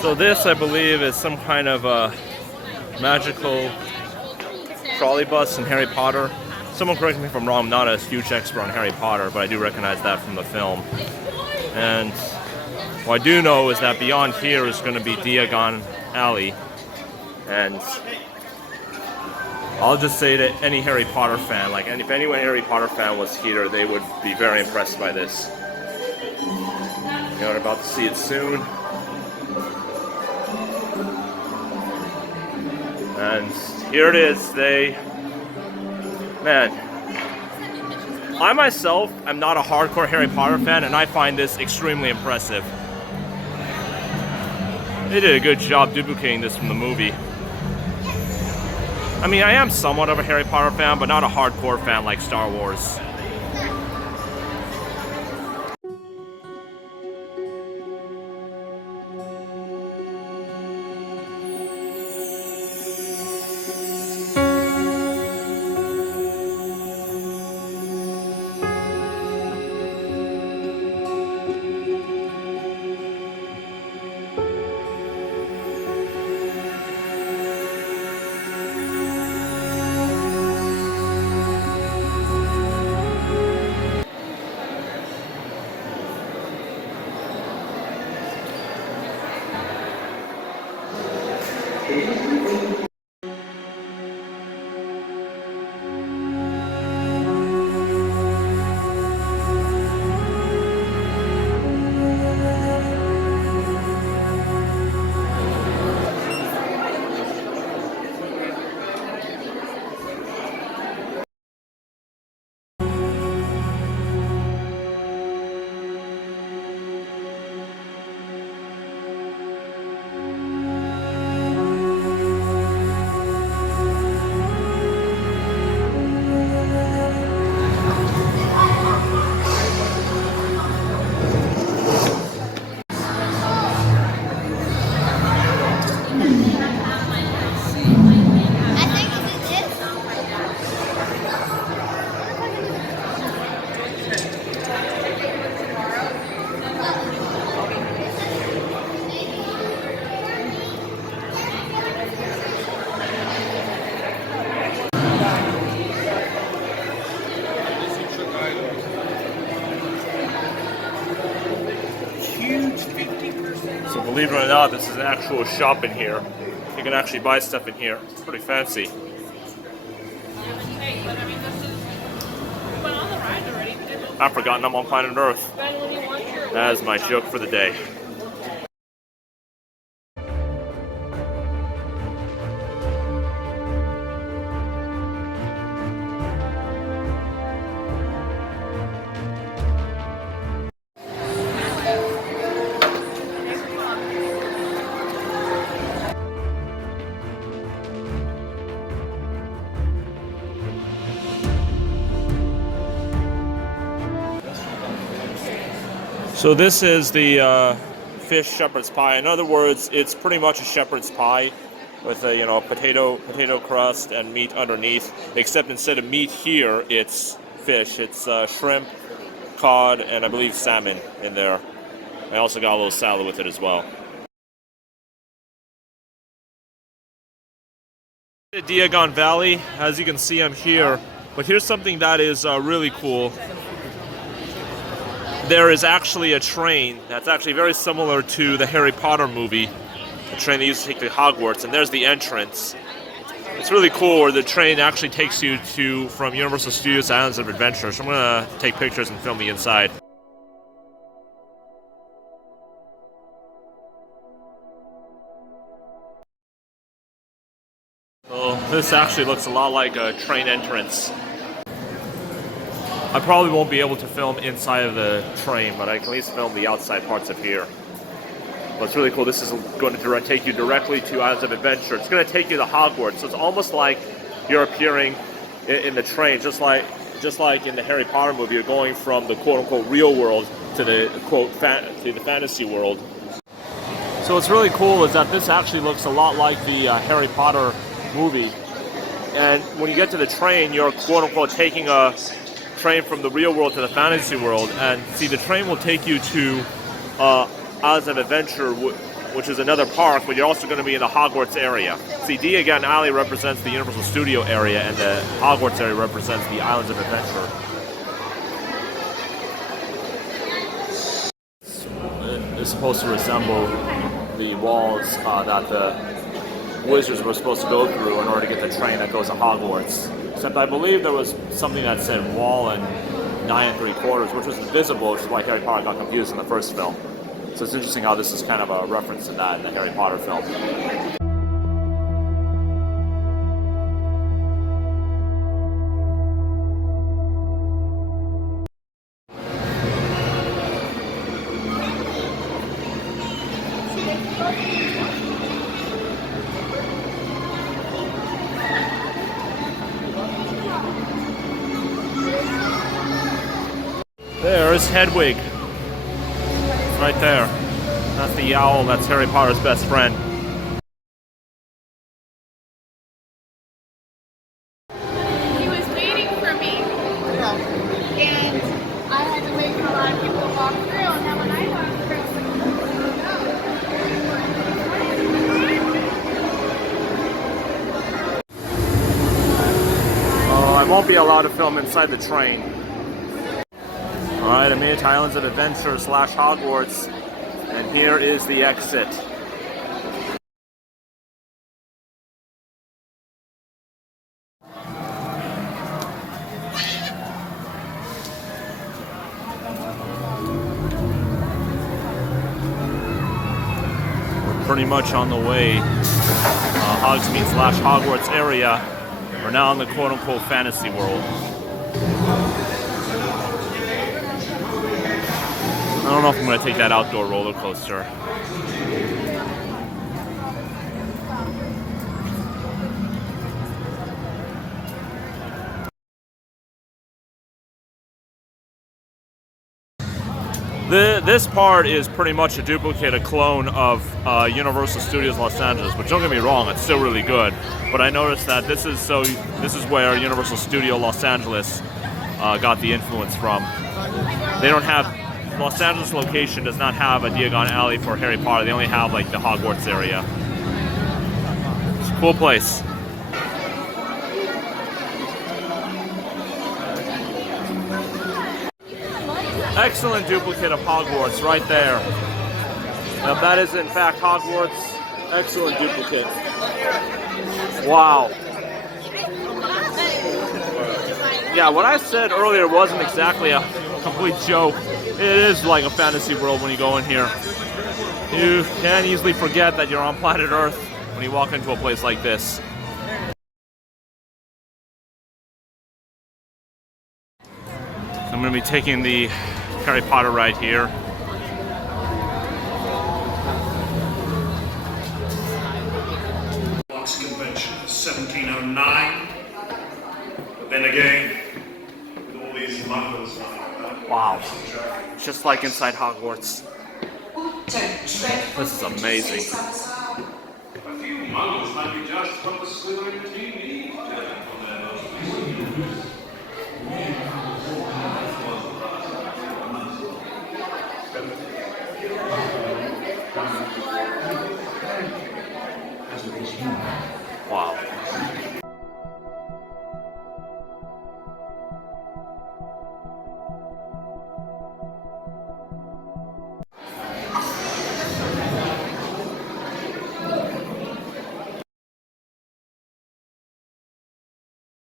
So this, I believe, is some kind of a magical trolley bus in Harry Potter. Someone correct me if I'm wrong, I'm not a huge expert on Harry Potter, but I do recognize that from the film. And what I do know is that beyond here is going to be Diagon Alley. And I'll just say that any Harry Potter fan, if anyone Harry Potter fan was here, they would be very impressed by this. We're about to see it soon. And here it is. Man, I myself am not a hardcore Harry Potter fan, and I find this extremely impressive. They did a good job duplicating this from the movie. I mean, I am somewhat of a Harry Potter fan, but not a hardcore fan like Star Wars. So believe it or not, this is an actual shop in here. You can actually buy stuff in here. It's pretty fancy. I've forgotten I'm on planet Earth. That is my joke for the day. So this is the fish shepherd's pie. In other words, it's pretty much a shepherd's pie with a potato crust and meat underneath. Except instead of meat here, it's fish. It's shrimp, cod, and I believe salmon in there. I also got a little salad with it as well. Diagon Valley, as you can see, I'm here. But here's something that is really cool. There is actually a train that's actually very similar to the Harry Potter movie, the train they used to take to Hogwarts, and there's the entrance. It's really cool where the train actually takes you from Universal Studios to Islands of Adventure. So I'm going to take pictures and film the inside. So this actually looks a lot like a train entrance. I probably won't be able to film inside of the train, but I can at least film the outside parts of here. But it's really cool. This is going to take you directly to Islands of Adventure. It's going to take you to Hogwarts, so it's almost like you're appearing in the train, just like in the Harry Potter movie. You're going from the quote-unquote real world to the to the fantasy world. So what's really cool is that this actually looks a lot like the Harry Potter movie. And when you get to the train, you're quote-unquote taking a train from the real world to the fantasy world, and see, the train will take you to Islands of Adventure, which is another park, but you're also going to be in the Hogwarts area. See, Diagon Alley represents the Universal Studio area, and the Hogwarts area represents the Islands of Adventure. It's supposed to resemble the walls that the wizards were supposed to go through in order to get the train that goes to Hogwarts. Except I believe there was something that said wall and 9 3/4, which was invisible, which is why Harry Potter got confused in the first film. So it's interesting how this is kind of a reference to that in the Harry Potter film. There's Hedwig. Right there. That's the owl, that's Harry Potter's best friend. He was waiting for me, and I had to wait for a lot of people to walk through, and then when I walked through, I was like, I won't be allowed to film inside the train. Alright, I made it to Islands of Adventure / Hogwarts, and here is the exit. We're pretty much on the way. Hogsmeade / Hogwarts area. We're now in the quote-unquote fantasy world. I don't know if I'm going to take that outdoor roller coaster. This part is pretty much a duplicate, a clone of Universal Studios Los Angeles, but don't get me wrong, it's still really good. But I noticed that this is where Universal Studio Los Angeles got the influence from. They don't have Los Angeles location does not have a Diagon Alley for Harry Potter. They only have like the Hogwarts area. It's a cool place. Excellent duplicate of Hogwarts right there. Now that is in fact Hogwarts. Excellent duplicate. Wow. Yeah, what I said earlier wasn't exactly a complete joke. It is like a fantasy world when you go in here. You can easily forget that you're on planet Earth when you walk into a place like this. So I'm going to be taking the Harry Potter ride here. Convention 1709. But then again, with all these muggles running about. Wow. Just like inside Hogwarts. This is amazing. A few muggles might be just what the Slytherin team needs. Wow.